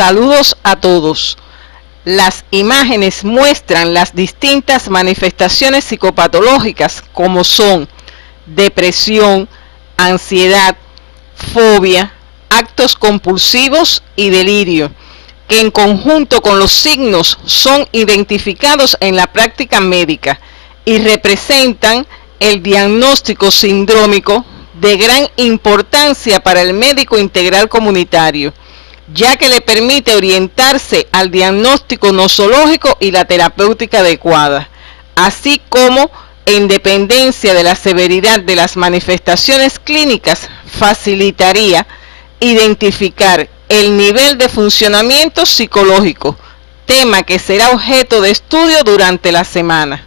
Saludos a todos. Las imágenes muestran las distintas manifestaciones psicopatológicas como son depresión, ansiedad, fobia, actos compulsivos y delirio, que en conjunto con los signos son identificados en la práctica médica y representan el diagnóstico sindrómico de gran importancia para el médico integral comunitario, ya que le permite orientarse al diagnóstico nosológico y la terapéutica adecuada, así como, en dependencia de la severidad de las manifestaciones clínicas, facilitaría identificar el nivel de funcionamiento psicológico, tema que será objeto de estudio durante la semana.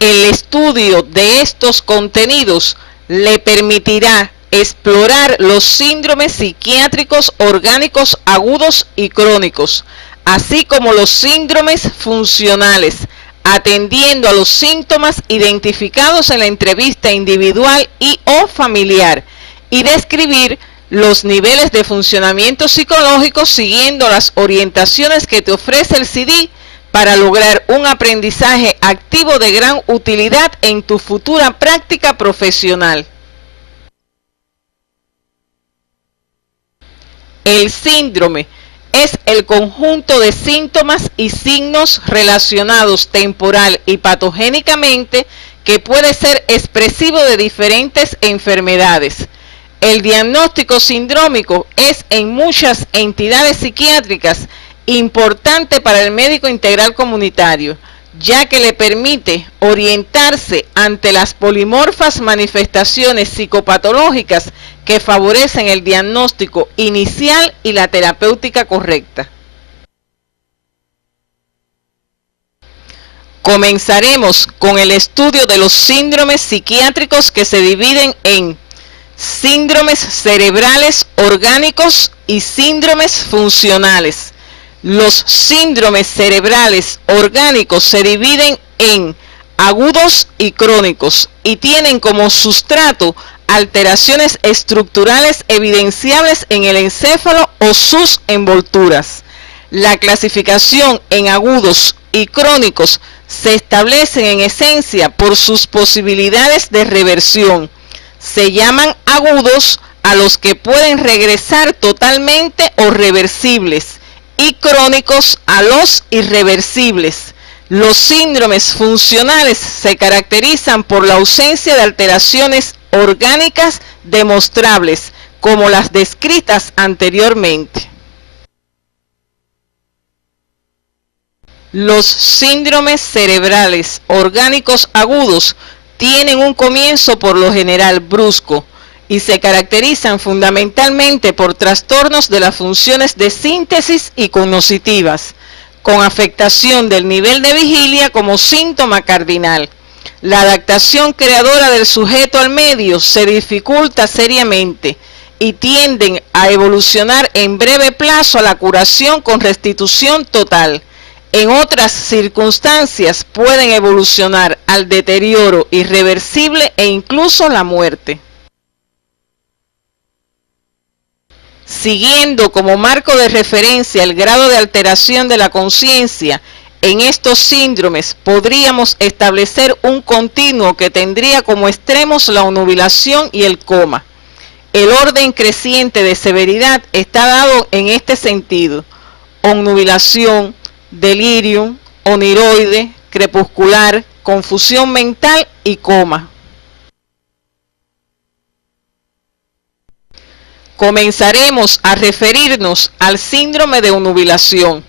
El estudio de estos contenidos le permitirá explorar los síndromes psiquiátricos orgánicos agudos y crónicos, así como los síndromes funcionales, atendiendo a los síntomas identificados en la entrevista individual y o familiar, y describir los niveles de funcionamiento psicológico siguiendo las orientaciones que te ofrece el CD para lograr un aprendizaje activo de gran utilidad en tu futura práctica profesional. El síndrome es el conjunto de síntomas y signos relacionados temporal y patogénicamente que puede ser expresivo de diferentes enfermedades. El diagnóstico sindrómico es en muchas entidades psiquiátricas importante para el médico integral comunitario, ya que le permite orientarse ante las polimorfas manifestaciones psicopatológicas que favorecen el diagnóstico inicial y la terapéutica correcta. Comenzaremos con el estudio de los síndromes psiquiátricos que se dividen en síndromes cerebrales orgánicos y síndromes funcionales. Los síndromes cerebrales orgánicos se dividen en agudos y crónicos y tienen como sustrato alteraciones estructurales evidenciables en el encéfalo o sus envolturas. La clasificación en agudos y crónicos se establece en esencia por sus posibilidades de reversión. Se llaman agudos a los que pueden regresar totalmente o reversibles, y crónicos a los irreversibles. Los síndromes funcionales se caracterizan por la ausencia de alteraciones orgánicas demostrables, como las descritas anteriormente. Los síndromes cerebrales orgánicos agudos tienen un comienzo por lo general brusco y se caracterizan fundamentalmente por trastornos de las funciones de síntesis y cognitivas, con afectación del nivel de vigilia como síntoma cardinal. La adaptación creadora del sujeto al medio se dificulta seriamente y tienden a evolucionar en breve plazo a la curación con restitución total. En otras circunstancias pueden evolucionar al deterioro irreversible e incluso la muerte. Siguiendo como marco de referencia el grado de alteración de la conciencia, en estos síndromes podríamos establecer un continuo que tendría como extremos la obnubilación y el coma. El orden creciente de severidad está dado en este sentido: obnubilación, delirium, oniroide, crepuscular, confusión mental y coma. Comenzaremos a referirnos al síndrome de obnubilación.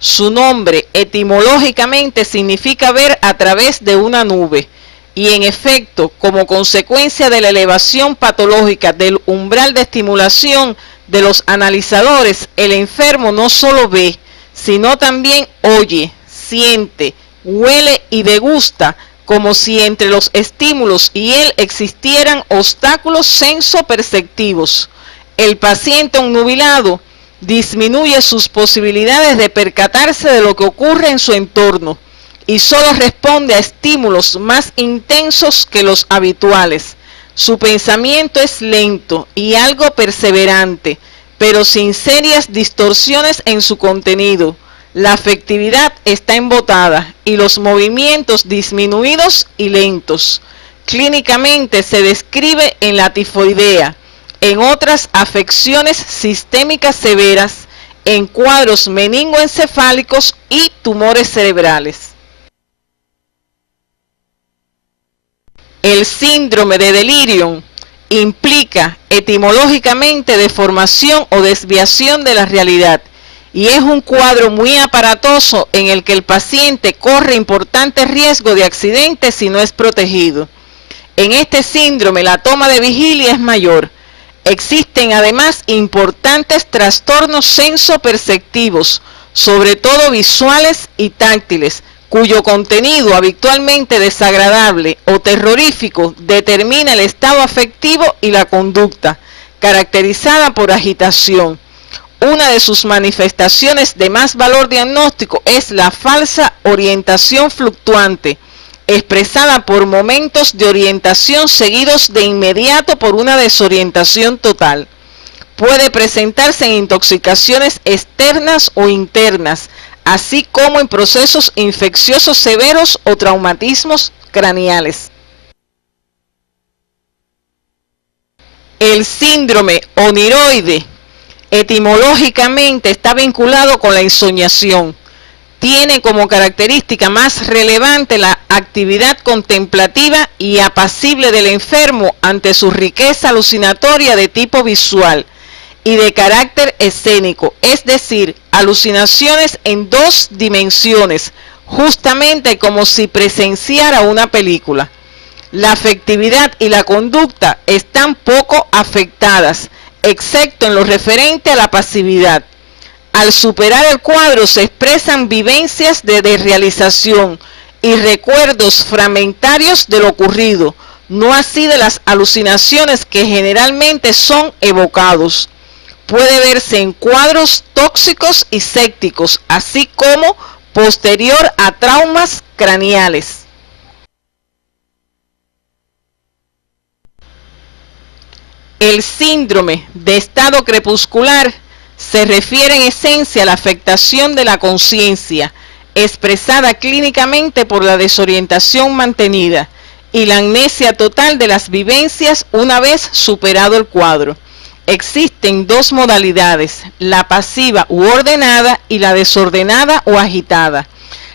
Su nombre etimológicamente significa ver a través de una nube, y en efecto, como consecuencia de la elevación patológica del umbral de estimulación de los analizadores, el enfermo no solo ve, sino también oye, siente, huele y degusta, como si entre los estímulos y él existieran obstáculos sensoperceptivos. El paciente obnubilado disminuye sus posibilidades de percatarse de lo que ocurre en su entorno y solo responde a estímulos más intensos que los habituales, Su pensamiento es lento y algo perseverante, pero sin serias distorsiones en su contenido. La afectividad está embotada y los movimientos disminuidos y lentos. Clínicamente se describe en la tifoidea, en otras afecciones sistémicas severas, en cuadros meningoencefálicos y tumores cerebrales. El síndrome de delirium implica etimológicamente deformación o desviación de la realidad y es un cuadro muy aparatoso en el que el paciente corre importante riesgo de accidente si no es protegido. En este síndrome la toma de vigilia es mayor. Existen además importantes trastornos sensoperceptivos, sobre todo visuales y táctiles, cuyo contenido habitualmente desagradable o terrorífico determina el estado afectivo y la conducta, caracterizada por agitación. Una de sus manifestaciones de más valor diagnóstico es la falsa orientación fluctuante, expresada por momentos de orientación seguidos de inmediato por una desorientación total. Puede presentarse en intoxicaciones externas o internas, así como en procesos infecciosos severos o traumatismos craneales. El síndrome oniroide etimológicamente está vinculado con la ensoñación. Tiene como característica más relevante la actividad contemplativa y apacible del enfermo ante su riqueza alucinatoria de tipo visual y de carácter escénico, es decir, alucinaciones en dos dimensiones, justamente como si presenciara una película. La afectividad y la conducta están poco afectadas, excepto en lo referente a la pasividad. Al superar el cuadro se expresan vivencias de desrealización y recuerdos fragmentarios de lo ocurrido, no así de las alucinaciones que generalmente son evocados. Puede verse en cuadros tóxicos y sépticos, así como posterior a traumas craneales. El síndrome de estado crepuscular se refiere en esencia a la afectación de la conciencia, expresada clínicamente por la desorientación mantenida y la amnesia total de las vivencias una vez superado el cuadro. Existen dos modalidades, la pasiva u ordenada y la desordenada o agitada.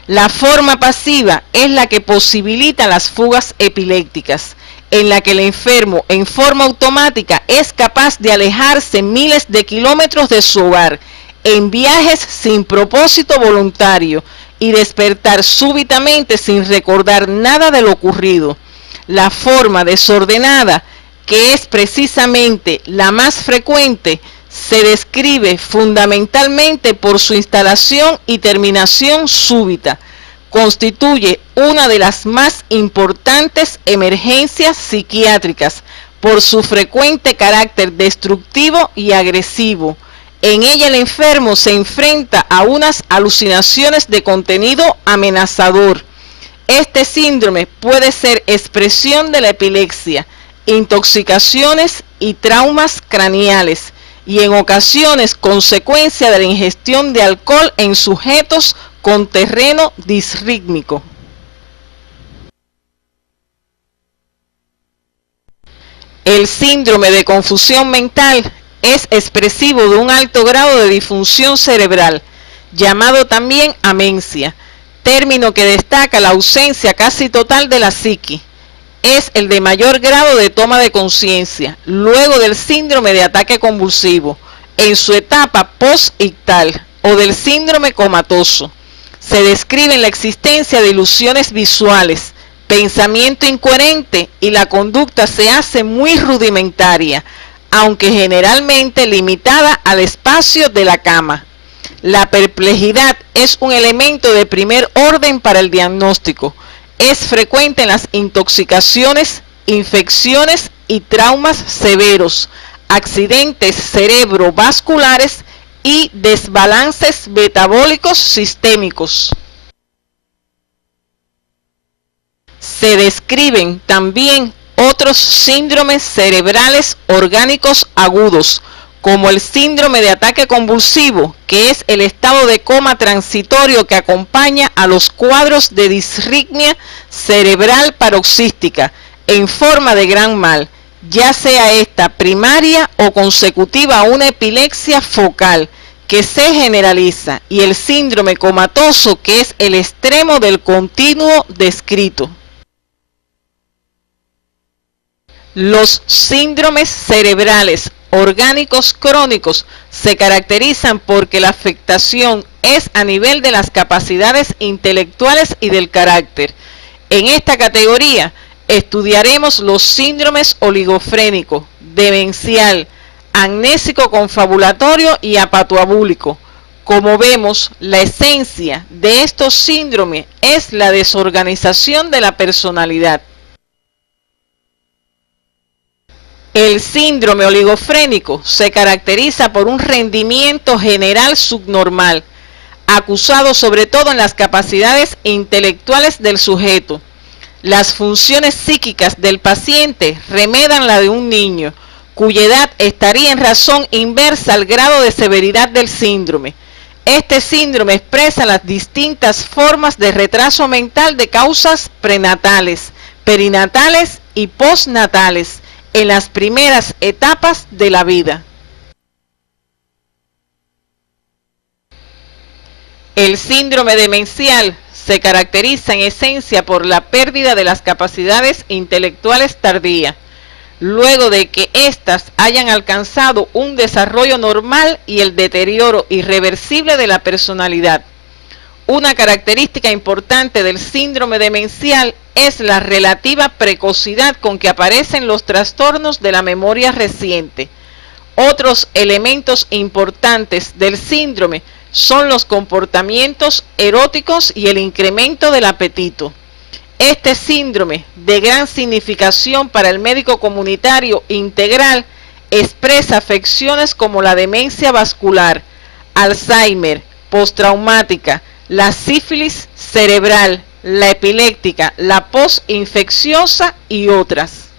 La forma pasiva es la que posibilita las fugas epilépticas, en la que el enfermo en forma automática es capaz de alejarse miles de kilómetros de su hogar en viajes sin propósito voluntario y despertar súbitamente sin recordar nada de lo ocurrido. La forma desordenada, que es precisamente la más frecuente, se describe fundamentalmente por su instalación y terminación súbita. Constituye una de las más importantes emergencias psiquiátricas por su frecuente carácter destructivo y agresivo. En ella el enfermo se enfrenta a unas alucinaciones de contenido amenazador. Este síndrome puede ser expresión de la epilepsia, intoxicaciones y traumas craneales, y en ocasiones consecuencia de la ingestión de alcohol en sujetos con terreno disrítmico. El síndrome de confusión mental es expresivo de un alto grado de disfunción cerebral, llamado también amencia, término que destaca la ausencia casi total de la psique. Es el de mayor grado de toma de conciencia, luego del síndrome de ataque convulsivo, en su etapa post-ictal, o del síndrome comatoso. Se describe la existencia de ilusiones visuales, pensamiento incoherente y la conducta se hace muy rudimentaria, aunque generalmente limitada al espacio de la cama. La perplejidad es un elemento de primer orden para el diagnóstico. Es frecuente en las intoxicaciones, infecciones y traumas severos, accidentes cerebrovasculares y desbalances metabólicos sistémicos. Se describen también otros otros síndromes cerebrales orgánicos agudos, como el síndrome de ataque convulsivo, que es el estado de coma transitorio que acompaña a los cuadros de disritmia cerebral paroxística en forma de gran mal, ya sea esta primaria o consecutiva a una epilepsia focal que se generaliza, y el síndrome comatoso, que es el extremo del continuo descrito. Los síndromes cerebrales orgánicos crónicos se caracterizan porque la afectación es a nivel de las capacidades intelectuales y del carácter. En esta categoría estudiaremos los síndromes oligofrénico, demencial, amnésico confabulatorio y apatoabúlico. Como vemos, la esencia de estos síndromes es la desorganización de la personalidad. El síndrome oligofrénico se caracteriza por un rendimiento general subnormal, acusado sobre todo en las capacidades intelectuales del sujeto. Las funciones psíquicas del paciente remedan la de un niño, cuya edad estaría en razón inversa al grado de severidad del síndrome. Este síndrome expresa las distintas formas de retraso mental de causas prenatales, perinatales y postnatales en las primeras etapas de la vida. El síndrome demencial se caracteriza en esencia por la pérdida de las capacidades intelectuales tardía, luego de que éstas hayan alcanzado un desarrollo normal, y el deterioro irreversible de la personalidad. Una característica importante del síndrome demencial es la relativa precocidad con que aparecen los trastornos de la memoria reciente. Otros elementos importantes del síndrome son los comportamientos eróticos y el incremento del apetito. Este síndrome, de gran significación para el médico comunitario integral, expresa afecciones como la demencia vascular, Alzheimer, postraumática, la sífilis cerebral, la epiléptica, la postinfecciosa y otras.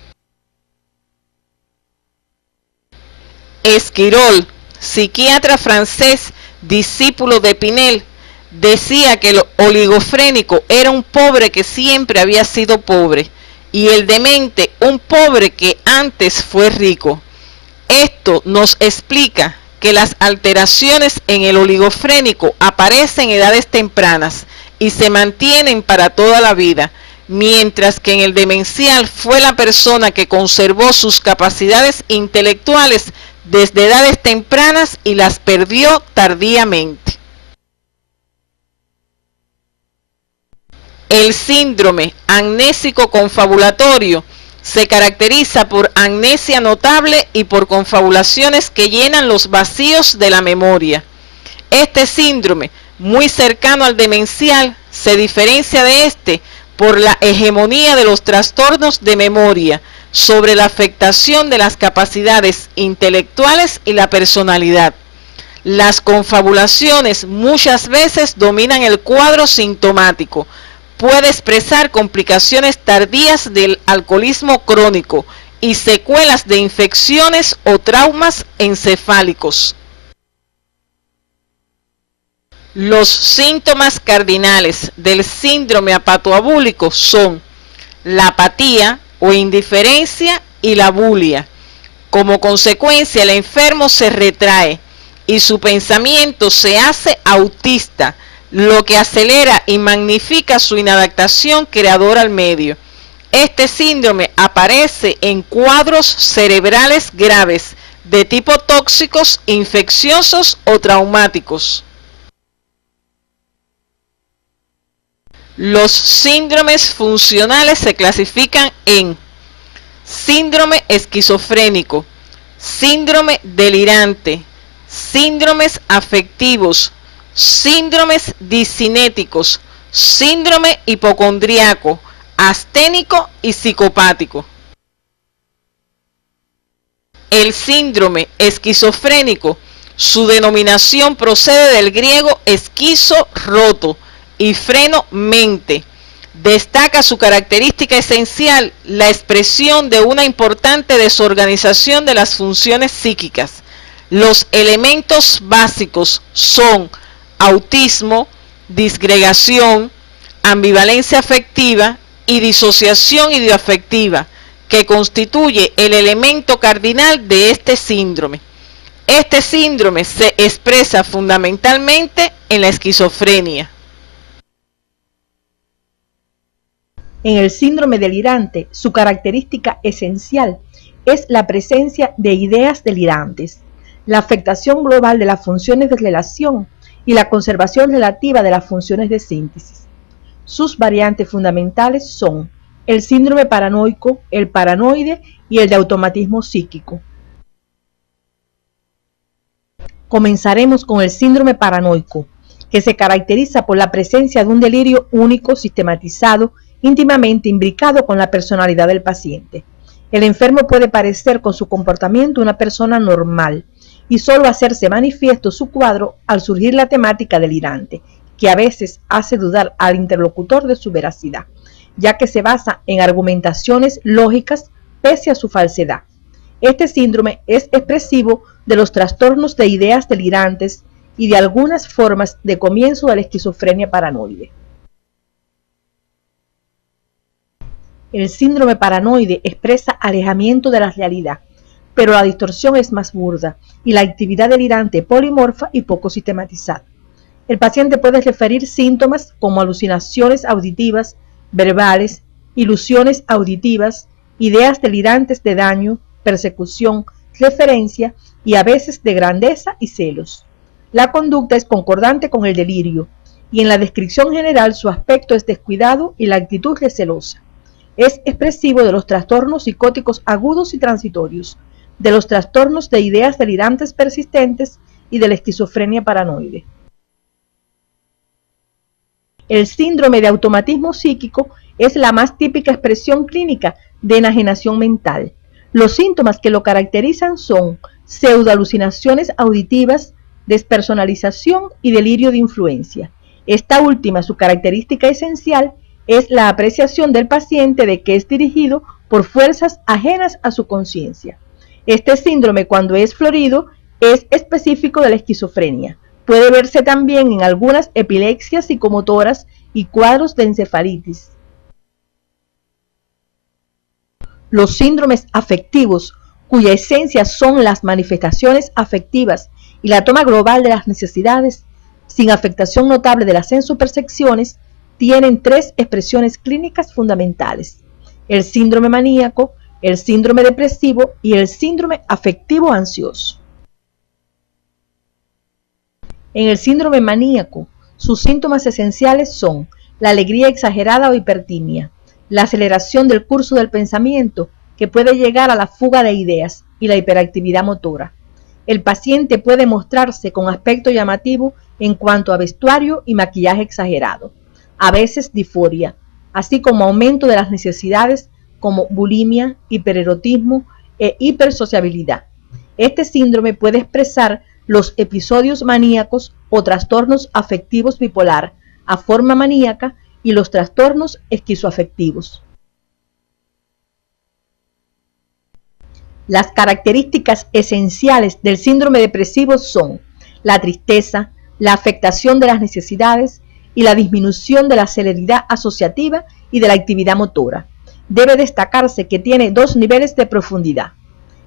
Esquirol, psiquiatra francés, discípulo de Pinel, decía que el oligofrénico era un pobre que siempre había sido pobre, y el demente un pobre que antes fue rico. Esto nos explica que las alteraciones en el oligofrénico aparecen en edades tempranas y se mantienen para toda la vida, mientras que en el demencial fue la persona que conservó sus capacidades intelectuales desde edades tempranas y las perdió tardíamente. El síndrome amnésico confabulatorio se caracteriza por amnesia notable y por confabulaciones que llenan los vacíos de la memoria. Este síndrome, muy cercano al demencial, se diferencia de este por la hegemonía de los trastornos de memoria sobre la afectación de las capacidades intelectuales y la personalidad. Las confabulaciones muchas veces dominan el cuadro sintomático. Puede expresar complicaciones tardías del alcoholismo crónico y secuelas de infecciones o traumas encefálicos. Los síntomas cardinales del síndrome apatoabúlico son la apatía o indiferencia y la bulia. Como consecuencia, el enfermo se retrae y su pensamiento se hace autista, lo que acelera y magnifica su inadaptación creadora al medio. Este síndrome aparece en cuadros cerebrales graves de tipo tóxicos, infecciosos o traumáticos. Los síndromes funcionales se clasifican en síndrome esquizofrénico, síndrome delirante, síndromes afectivos, síndromes discinéticos, síndrome hipocondriaco, asténico y psicopático. El síndrome esquizofrénico, su denominación procede del griego esquizo, roto, y freno, mente. Destaca su característica esencial, la expresión de una importante desorganización de las funciones psíquicas. Los elementos básicos son autismo, disgregación, ambivalencia afectiva y disociación ideoafectiva, que constituye el elemento cardinal de este síndrome. Este síndrome se expresa fundamentalmente en la esquizofrenia. En el síndrome delirante, su característica esencial es la presencia de ideas delirantes, la afectación global de las funciones de relación y la conservación relativa de las funciones de síntesis. Sus variantes fundamentales son el síndrome paranoico, el paranoide y el de automatismo psíquico. Comenzaremos con el síndrome paranoico, que se caracteriza por la presencia de un delirio único, sistematizado, íntimamente imbricado con la personalidad del paciente. El enfermo puede parecer con su comportamiento una persona normal y solo hacerse manifiesto su cuadro al surgir la temática delirante, que a veces hace dudar al interlocutor de su veracidad, ya que se basa en argumentaciones lógicas pese a su falsedad. Este síndrome es expresivo de los trastornos de ideas delirantes y de algunas formas de comienzo de la esquizofrenia paranoide. El síndrome paranoide expresa alejamiento de la realidad, pero la distorsión es más burda y la actividad delirante polimorfa y poco sistematizada. El paciente puede referir síntomas como alucinaciones auditivas, verbales, ilusiones auditivas, ideas delirantes de daño, persecución, referencia y a veces de grandeza y celos. La conducta es concordante con el delirio y en la descripción general su aspecto es descuidado y la actitud recelosa. Es expresivo de los trastornos psicóticos agudos y transitorios, de los trastornos de ideas delirantes persistentes y de la esquizofrenia paranoide. El síndrome de automatismo psíquico es la más típica expresión clínica de enajenación mental. Los síntomas que lo caracterizan son pseudoalucinaciones auditivas, despersonalización y delirio de influencia. Esta última, su característica esencial, es la apreciación del paciente de que es dirigido por fuerzas ajenas a su conciencia. Este síndrome, cuando es florido, es específico de la esquizofrenia. Puede verse también en algunas epilepsias psicomotoras y cuadros de encefalitis. Los síndromes afectivos, cuya esencia son las manifestaciones afectivas y la toma global de las necesidades, sin afectación notable de las sensopercepciones, tienen tres expresiones clínicas fundamentales: el síndrome maníaco, el síndrome depresivo y el síndrome afectivo ansioso. En el síndrome maníaco, sus síntomas esenciales son la alegría exagerada o hipertimia, la aceleración del curso del pensamiento, que puede llegar a la fuga de ideas, y la hiperactividad motora. El paciente puede mostrarse con aspecto llamativo en cuanto a vestuario y maquillaje exagerado, a veces disforia, así como aumento de las necesidades como bulimia, hipererotismo e hipersociabilidad. Este síndrome puede expresar los episodios maníacos o trastornos afectivos bipolar, a forma maníaca, y los trastornos esquizoafectivos. Las características esenciales del síndrome depresivo son la tristeza, la afectación de las necesidades y la disminución de la celeridad asociativa y de la actividad motora. Debe destacarse que tiene dos niveles de profundidad: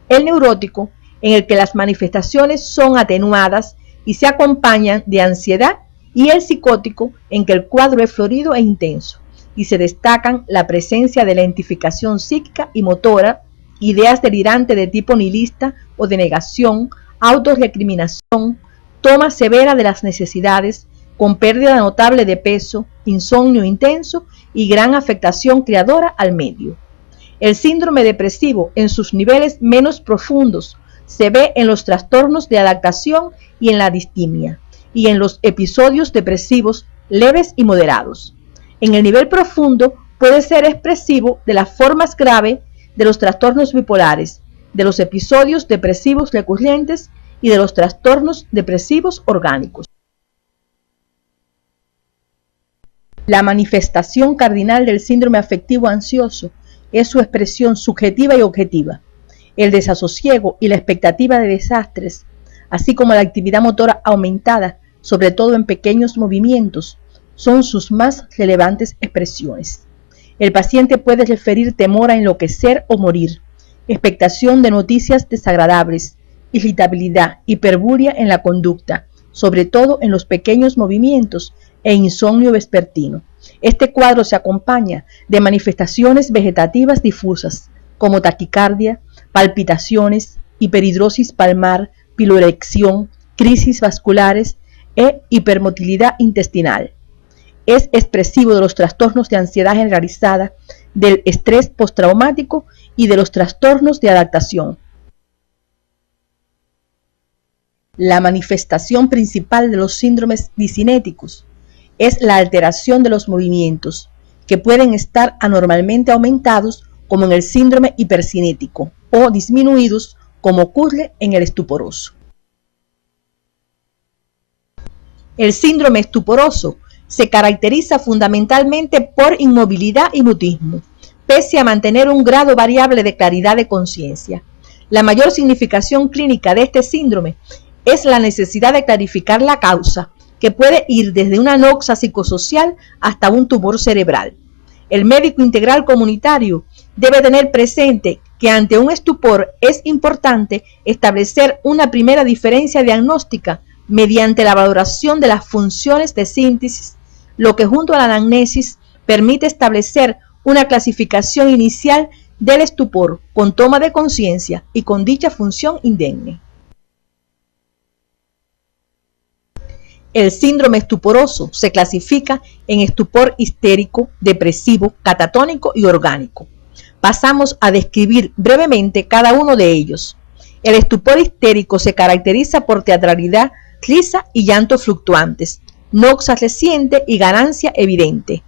el neurótico, en el que las manifestaciones son atenuadas y se acompañan de ansiedad, y el psicótico, en que el cuadro es florido e intenso, y se destacan la presencia de la identificación psíquica y motora, ideas delirantes de tipo nihilista o de negación, autorrecriminación, toma severa de las necesidades, con pérdida notable de peso, insomnio intenso y gran afectación creadora al medio. El síndrome depresivo, en sus niveles menos profundos, se ve en los trastornos de adaptación y en la distimia, y en los episodios depresivos leves y moderados. En el nivel profundo puede ser expresivo de las formas graves de los trastornos bipolares, de los episodios depresivos recurrentes y de los trastornos depresivos orgánicos. La manifestación cardinal del síndrome afectivo ansioso es su expresión subjetiva y objetiva. El desasosiego y la expectativa de desastres, así como la actividad motora aumentada, sobre todo en pequeños movimientos, son sus más relevantes expresiones. El paciente puede referir temor a enloquecer o morir, expectación de noticias desagradables, irritabilidad, hiperbulia en la conducta, sobre todo en los pequeños movimientos, e insomnio vespertino. Este cuadro se acompaña de manifestaciones vegetativas difusas, como taquicardia, palpitaciones, hiperhidrosis palmar, piloerección, crisis vasculares e hipermotilidad intestinal. Es expresivo de los trastornos de ansiedad generalizada, del estrés postraumático y de los trastornos de adaptación. La manifestación principal de los síndromes dicinéticos es la alteración de los movimientos, que pueden estar anormalmente aumentados, como en el síndrome hipercinético, o disminuidos, como ocurre en el estuporoso. El síndrome estuporoso se caracteriza fundamentalmente por inmovilidad y mutismo, pese a mantener un grado variable de claridad de conciencia. La mayor significación clínica de este síndrome es la necesidad de clarificar la causa, que puede ir desde una anoxia psicosocial hasta un tumor cerebral. El médico integral comunitario debe tener presente que ante un estupor es importante establecer una primera diferencia diagnóstica mediante la valoración de las funciones de síntesis, lo que junto a la anamnesis permite establecer una clasificación inicial del estupor con toma de conciencia y con dicha función indemne. El síndrome estuporoso se clasifica en estupor histérico, depresivo, catatónico y orgánico. Pasamos a describir brevemente cada uno de ellos. El estupor histérico se caracteriza por teatralidad, risa y llanto fluctuantes, noxia reciente y ganancia evidente.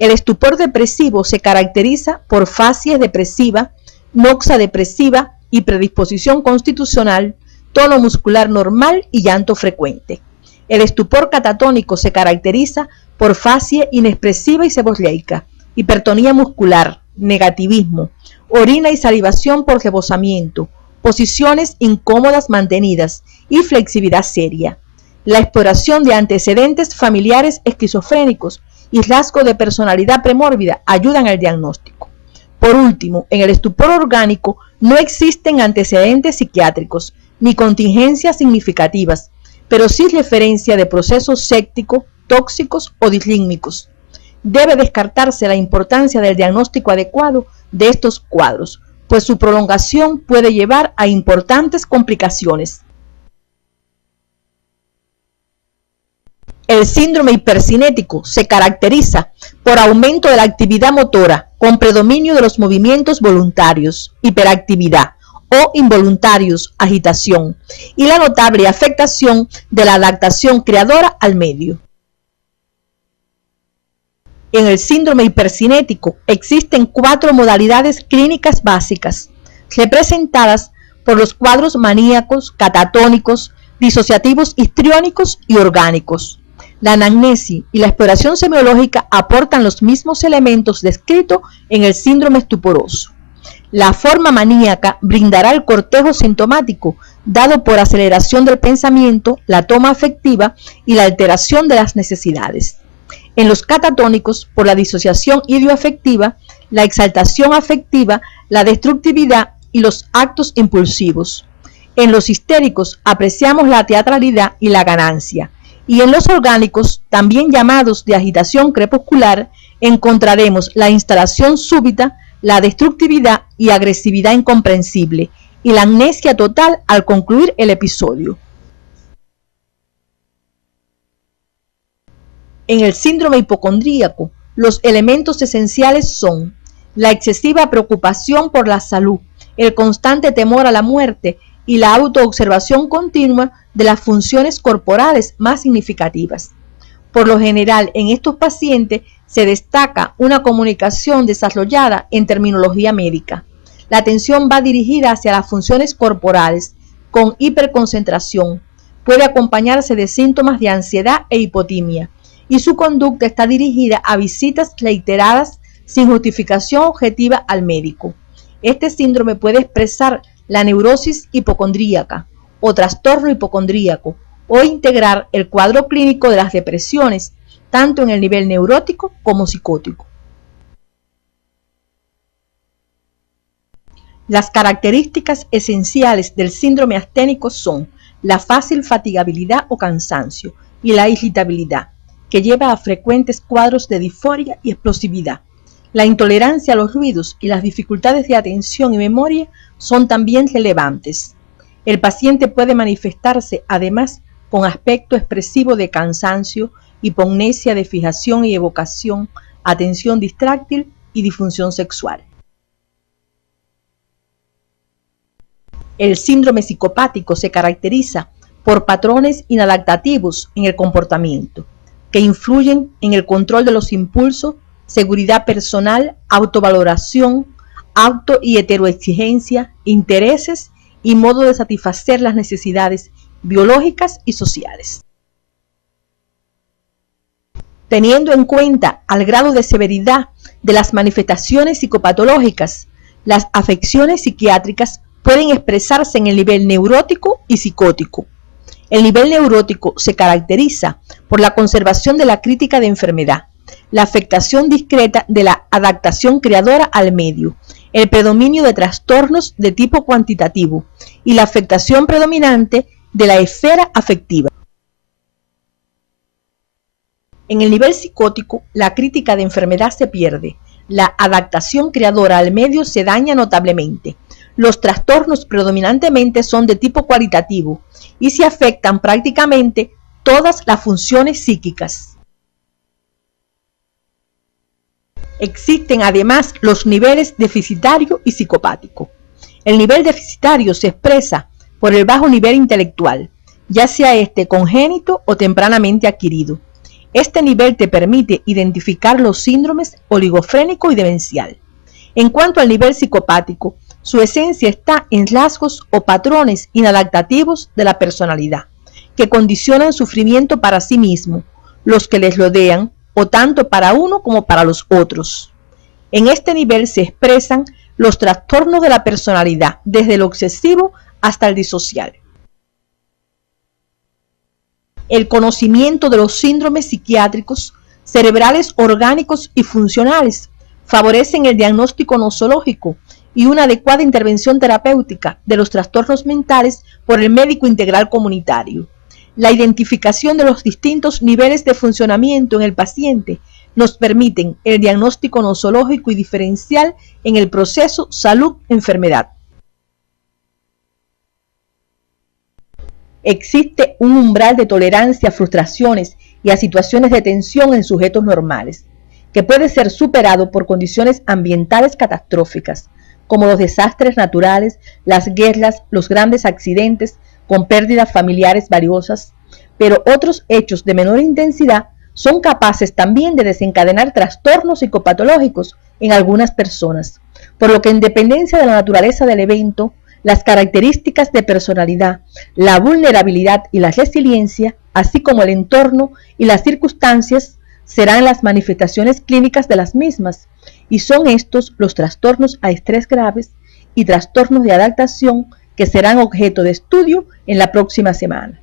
El estupor depresivo se caracteriza por facies depresiva, noxia depresiva y predisposición constitucional, tono muscular normal y llanto frecuente. El estupor catatónico se caracteriza por facie inexpresiva y seborreica, hipertonía muscular, negativismo, orina y salivación por rebosamiento, posiciones incómodas mantenidas y flexibilidad seria. La exploración de antecedentes familiares esquizofrénicos y rasgos de personalidad premórbida ayudan al diagnóstico. Por último, en el estupor orgánico no existen antecedentes psiquiátricos ni contingencias significativas, pero sí referencia de procesos sépticos, tóxicos o disrítmicos. Debe descartarse la importancia del diagnóstico adecuado de estos cuadros, pues su prolongación puede llevar a importantes complicaciones. El síndrome hipercinético se caracteriza por aumento de la actividad motora con predominio de los movimientos voluntarios, hiperactividad, o involuntarios, agitación, y la notable afectación de la adaptación creadora al medio. En el síndrome hipercinético existen 4 modalidades clínicas básicas, representadas por los cuadros maníacos, catatónicos, disociativos histriónicos y orgánicos. La anamnesis y la exploración semiológica aportan los mismos elementos descritos en el síndrome estuporoso. La forma maníaca brindará el cortejo sintomático dado por aceleración del pensamiento, la toma afectiva y la alteración de las necesidades. En los catatónicos, por la disociación idioafectiva, la exaltación afectiva, la destructividad y los actos impulsivos. En los histéricos apreciamos la teatralidad y la ganancia. Y en los orgánicos, también llamados de agitación crepuscular, encontraremos la instalación súbita, la destructividad y agresividad incomprensible, y la amnesia total al concluir el episodio. En el síndrome hipocondríaco, los elementos esenciales son la excesiva preocupación por la salud, el constante temor a la muerte y la autoobservación continua de las funciones corporales más significativas. Por lo general, en estos pacientes se destaca una comunicación desarrollada en terminología médica. La atención va dirigida hacia las funciones corporales con hiperconcentración. Puede acompañarse de síntomas de ansiedad e hipotimia y su conducta está dirigida a visitas reiteradas sin justificación objetiva al médico. Este síndrome puede expresar la neurosis hipocondríaca o trastorno hipocondríaco o integrar el cuadro clínico de las depresiones, tanto en el nivel neurótico como psicótico. Las características esenciales del síndrome asténico son la fácil fatigabilidad o cansancio y la irritabilidad, que lleva a frecuentes cuadros de disforia y explosividad. La intolerancia a los ruidos y las dificultades de atención y memoria son también relevantes. El paciente puede manifestarse además con aspecto expresivo de cansancio, hipognesia de fijación y evocación, atención distráctil y disfunción sexual. El síndrome psicopático se caracteriza por patrones inadaptativos en el comportamiento, que influyen en el control de los impulsos, seguridad personal, autovaloración, auto y heteroexigencia, intereses y modo de satisfacer las necesidades biológicas y sociales. Teniendo en cuenta el grado de severidad de las manifestaciones psicopatológicas, las afecciones psiquiátricas pueden expresarse en el nivel neurótico y psicótico. El nivel neurótico se caracteriza por la conservación de la crítica de enfermedad, la afectación discreta de la adaptación creadora al medio, el predominio de trastornos de tipo cuantitativo y la afectación predominante de la esfera afectiva. En el nivel psicótico, la crítica de enfermedad se pierde, la adaptación creadora al medio se daña notablemente. Los trastornos predominantemente son de tipo cualitativo y se afectan prácticamente todas las funciones psíquicas. Existen además los niveles deficitario y psicopático. El nivel deficitario se expresa por el bajo nivel intelectual, ya sea este congénito o tempranamente adquirido. Este nivel te permite identificar los síndromes oligofrénico y demencial. En cuanto al nivel psicopático, su esencia está en rasgos o patrones inadaptativos de la personalidad, que condicionan sufrimiento para sí mismo, los que les rodean, o tanto para uno como para los otros. En este nivel se expresan los trastornos de la personalidad, desde lo obsesivo hasta el disocial. El conocimiento de los síndromes psiquiátricos, cerebrales, orgánicos y funcionales favorecen el diagnóstico nosológico y una adecuada intervención terapéutica de los trastornos mentales por el médico integral comunitario. La identificación de los distintos niveles de funcionamiento en el paciente nos permiten el diagnóstico nosológico y diferencial en el proceso salud-enfermedad. Existe un umbral de tolerancia a frustraciones y a situaciones de tensión en sujetos normales, que puede ser superado por condiciones ambientales catastróficas, como los desastres naturales, las guerras, los grandes accidentes, con pérdidas familiares valiosas, pero otros hechos de menor intensidad son capaces también de desencadenar trastornos psicopatológicos en algunas personas, por lo que en dependencia de la naturaleza del evento, las características de personalidad, la vulnerabilidad y la resiliencia, así como el entorno y las circunstancias, serán las manifestaciones clínicas de las mismas, y son estos los trastornos a estrés graves y trastornos de adaptación que serán objeto de estudio en la próxima semana.